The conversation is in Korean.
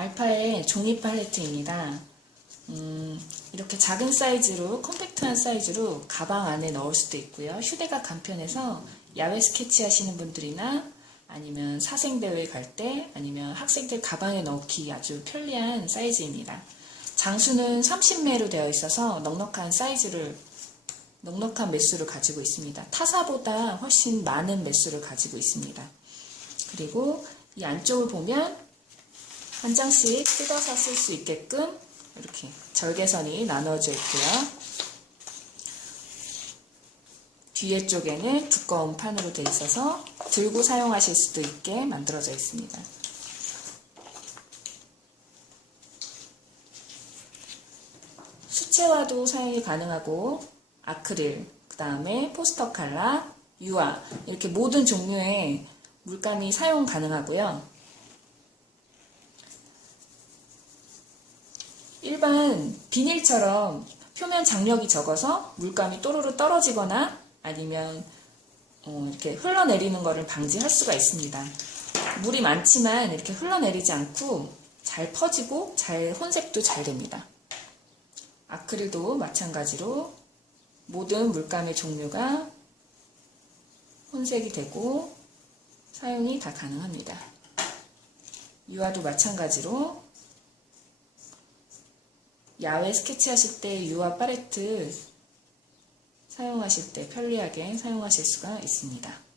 알파의 종이 팔레트입니다. 음, 이렇게 작은 사이즈로 컴팩트한 사이즈로 가방 안에 넣을 수도 있고요. 휴대가 간편해서 야외 스케치 하시는 분들이나 아니면 사생대회 갈 때 아니면 학생들 가방에 넣기 아주 편리한 사이즈입니다. 장수는 30매로 되어 있어서 넉넉한 사이즈를 넉넉한 매수를 가지고 있습니다. 타사보다 훨씬 많은 매수를 가지고 있습니다. 그리고 이 안쪽을 보면 한 장씩 뜯어서 쓸 수 있게끔 이렇게 절개선이 나눠져 있고요. 뒤에 쪽에는 두꺼운 판으로 되어 있어서 들고 사용하실 수도 있게 만들어져 있습니다. 수채화도 사용이 가능하고 아크릴, 그 다음에 포스터 칼라, 유화 이렇게 모든 종류의 물감이 사용 가능하고요. 일반 비닐처럼 표면 장력이 적어서 물감이 또르르 떨어지거나 아니면 어, 이렇게 흘러내리는 것을 방지할 수가 있습니다. 물이 많지만 이렇게 흘러내리지 않고 잘 퍼지고 잘 혼색도 잘 됩니다. 아크릴도 마찬가지로 모든 물감의 종류가 혼색이 되고 사용이 다 가능합니다. 유화도 마찬가지로 야외 스케치 하실 때 유화 팔레트 사용하실 때 편리하게 사용하실 수가 있습니다.